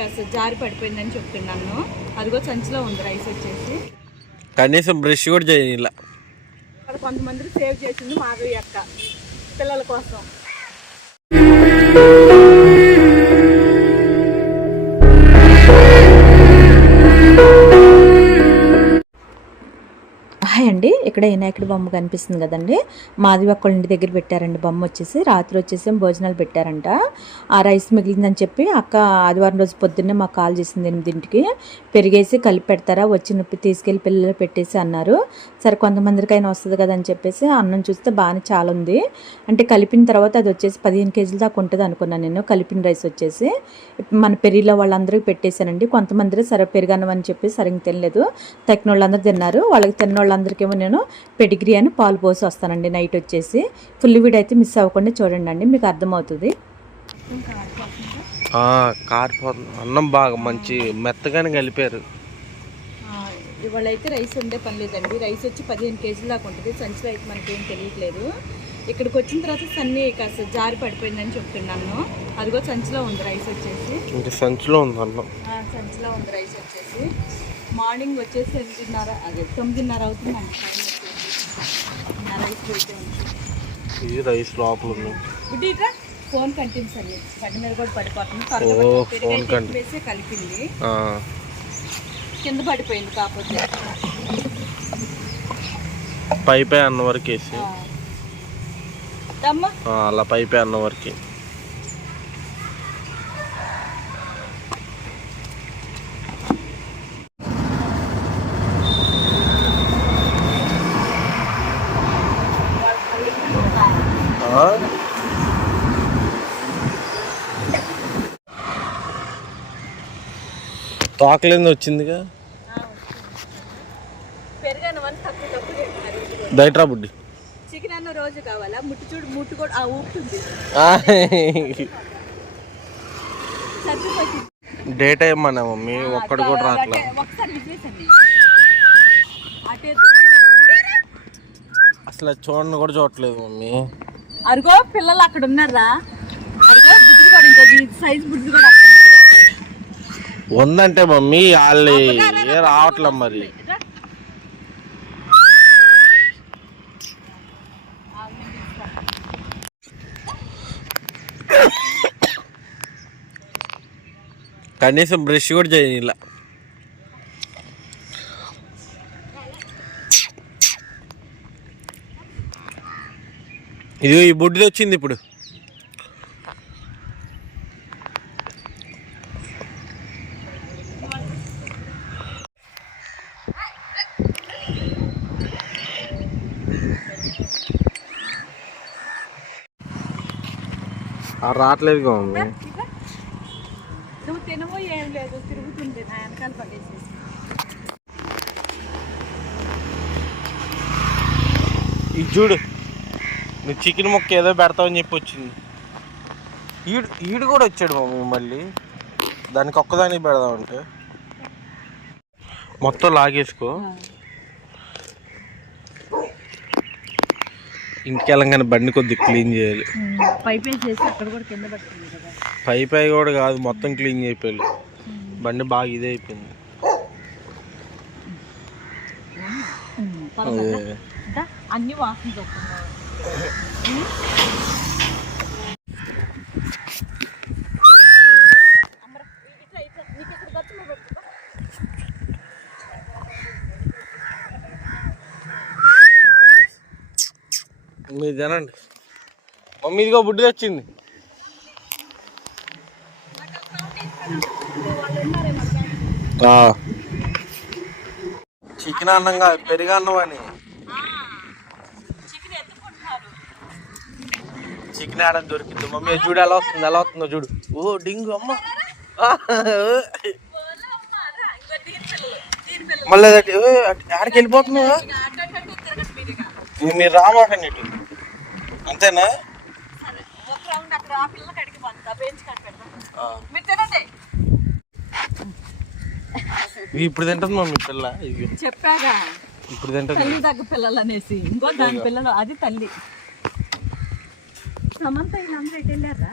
కాస్త జారి పడిపోయిందని చెప్తున్నాను. అదిగో సంచిలో ఉంది రైస్ వచ్చేసి. కనీసం బ్రష్ కూడా చేయాలి. అక్కడ కొంతమంది సేవ్ చేసింది మాధవి అక్క పిల్లల కోసం. హాయ్ అండి, ఇక్కడ వినాయకుడి బొమ్మ కనిపిస్తుంది కదండి. మాధవి అక్కళ్ళ ఇంటి దగ్గర పెట్టారండి బొమ్మ వచ్చేసి. రాత్రి వచ్చేసి భోజనాలు పెట్టారంట. ఆ రైస్ మిగిలిందని చెప్పి అక్క ఆదివారం రోజు పొద్దున్నే మాకు కాల్ చేసింది 8ంటికి. పెరిగేసి కలిపి పెడతారా, వచ్చి నొప్పి తీసుకెళ్ళి పిల్లలు పెట్టేసి అన్నారు. సరే కొంతమందికైనా వస్తుంది కదా అని చెప్పేసి అన్నం చూస్తే బాగానే చాలా ఉంది. అంటే కలిపిన తర్వాత అది వచ్చేసి 15 కేజీల దాకా ఉంటుంది అనుకున్నాను నేను. కలిపిన రైస్ వచ్చేసి మన పెరిగిలో వాళ్ళందరికీ పెట్టేశానండి. కొంతమంది సరే పెరుగన్నం అని చెప్పి సరిగ్గా తినలేదు, తక్కిన వాళ్ళందరూ తిన్నారు. వాళ్ళకి తిన్న వాళ్ళందరికేమో నేను పెడిగ్రీ అని పాలు పోసి వస్తానండి నైట్ వచ్చేసి. ఫుల్ వీడియో అయితే మిస్ అవ్వకుండా చూడండి అండి, మీకు అర్థమవుతుంది. అన్నం బాగా మంచి మెత్తగానే కలిపారు. ఇవాళ అయితే రైస్ ఉండే పని లేదండి. రైస్ వచ్చి 15 కేజీల దాకా ఉంటుంది. సంచిలో అయితే మనకేం తెలియట్లేదు. ఇక్కడికి వచ్చిన తర్వాత సన్నీ కాస్త జారి పడిపోయిందని చెప్తున్నాను. అదిగో సంచిలో ఉంది రైస్ వచ్చేసి. ఇంకా సంచిలో ఉంది అన్నం. సంచిలో ఉంది రైస్ వచ్చేసి. మార్నింగ్ వచ్చేసి 9:30 అవుతుందండి. రైస్ పోయితే ఉంది. ఇది రైస్ లోపల ఉంది. ఫోన్ కంటిన్యూస్ అండి, బండి మీద కూడా పడిపోతుంది. వేసి కలిపింది, కింద పడిపోయింది. కాకపోతే పైపే అన్న వరకు వేసి అలా పైపే అన్న వరకు. తోకలేంది వచ్చిందిగా. బయట బుడ్డి చికెన్ అన్న రోజు కావాలా? ముట్టు చూడు, ముట్టు కూడా ఊపుతుంది. డే టైం మన మమ్మీ ఒక్కడు కూడా రాట్లా. అసలు చూడండి కూడా చూడట్లేదు మమ్మీ. అరుగో పిల్లలు అక్కడ ఉన్నారా? అరుగో బుద్ధి కూడా ఇంకా సైజ్ బుద్ధి కూడా అక్కడ ఉందంటే మమ్మీ వాళ్ళు రావట్లే మరి. కనీసం బ్రష్ కూడా చేయాలి. ఇది ఈ బుడ్డిది వచ్చింది ఇప్పుడు. రావట్లేదు మమ్మీ. నువ్వు తినవో ఏం లేదు, తిరుగుతుంది నా వెనకాల పడేసేసి. ఇది చూడు, నువ్వు చికెన్ ముక్క ఏదో పెడతావని చెప్పి వచ్చింది. ఈడు కూడా వచ్చాడు మమ్మీ. మళ్ళీ దానికి ఒక్కదానికి పెడదామంటే మొత్తం లాగేసుకో. ఇంటికెళ్ళంగానే బండి కొద్దిగా క్లీన్ చేయాలి. పైపై కూడా కాదు, మొత్తం క్లీన్ చేయాలి. బండి బాగా ఇదే అయిపోయింది. అన్ని వాసన మీరు తినండి మమ్మీ. ఇదిగో బుడ్డి వచ్చింది. చికెన్ అన్నంగా పెరుగు అన్నం అని. చికెన్ ఆడ దొరికింది మమ్మీ. చూడు ఎలా వస్తుంది, ఎలా వస్తుందో చూడు. ఓ డింగు అమ్మ. మళ్ళీ ఆడికి వెళ్ళిపోతున్నావా? మీరు రామాకండి ఇటు, అంతేనా? ఇప్పుడు తింటుంది మమ్మీ పిల్ల. చెప్పాగా ఇప్పుడు తింటుంది. తల్లి దగ్గర పిల్లలు అనేసి ఇంకో దాని పిల్లలు, అది తల్లి. సమంత వీళ్ళందరూ ఎటు వెళ్ళారా?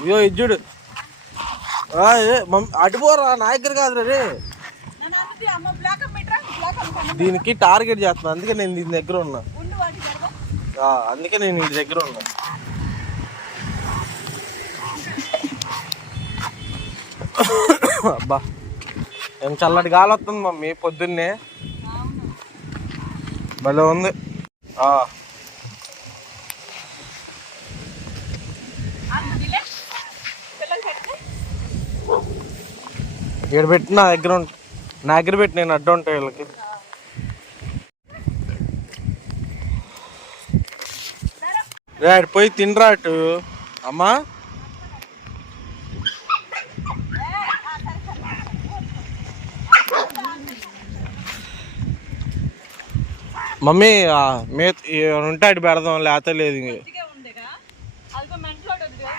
అయ్యో ఇది చూడు, అటుపోరా నా దగ్గర కాదు రే. నన్ను అందుకే అమ్మ బ్లాక్ అమ్మేట్రా, బ్లాక్ అమ్మ దీనికి టార్గెట్ చేస్తున్నా, అందుకే నేను దీని దగ్గర ఉన్నా. ఉండు వాటి జరగ. అందుకే నేను ఇంటి దగ్గర ఉన్నా. అబ్బా ఏం చల్లటి గాలి వస్తుంది మమ్మీ పొద్దున్నే. భలే ఉంది. ఇక్కడ పెట్టి నా దగ్గర నా దగ్గర పెట్టి నేను అడ్డు ఉంటాయి వీళ్ళకి. రే పోయి తినరా అటు అమ్మా. మమ్మీ ఉంటే అటు పెడదాం, లేత లేదు. ఉండగా అదిగో మెంట్లో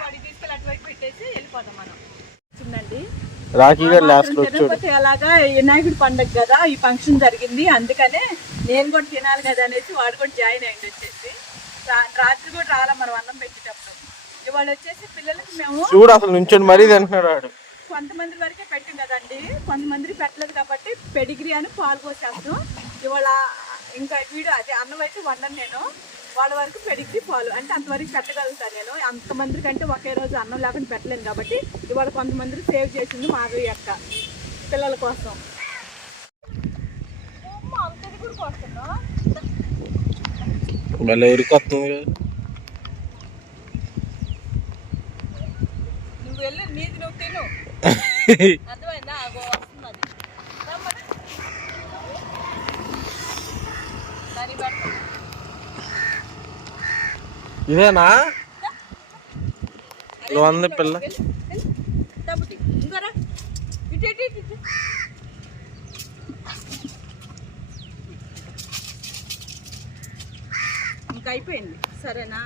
వాడికి తీసుకెళ్ళి అటువైపు పెట్టేసి వెళ్ళిపోతాం మనం. చిన్నండి రాఖీ గారు లాస్ట్ లో వచ్చాడు. అలాగా వినాయకుడి పండుగ కదా, ఈ ఫంక్షన్ జరిగింది, అందుకనే నేను కూడా తినాలి కదా అనేసి వాడు కూడా జాయిన్ అయ్యింది. వచ్చేసి రాత్రి కూడా రాలా మనం అన్నం పెట్టేటప్పుడు. ఇవాళ వచ్చేసి పిల్లలకి మేము చూడు అసలు నుంచొని మరీ తింటున్నాడు వాడు. కొంతమంది వరకే పెట్టింది కదండి, కొంతమందికి పెట్టలేదు కాబట్టి పెడిగ్రీ అని పాలు పోసేస్తాం. ఇవాళ ఇంకా వీడు అదే అన్నం అయితే వండను నేను, వాళ్ళ వరకు పెడిగ్రీ పాలు అంటే అంతవరకు పెట్టగలుగుతాను నేను. అంతమందికి అంటే ఒకే రోజు అన్నం లేకుండా పెట్టలేను కాబట్టి ఇవాళ కొంతమందికి సేవ్ చేసింది మాధవి అక్క పిల్లల కోసం. అంతది కూడా కోస్తున్నా మళ్ళీ ఎవరికి వస్తుంది కదా. నువ్వు వెళ్ళి నీది నువ్వు తిను, అర్థమైందా? వస్తుంది అది దాని పెడతా. ఇదేనా నువ్వు అంది పిల్ల? ఇంకోరా ఇటు ఇంకా అయిపోయింది. సరేనా?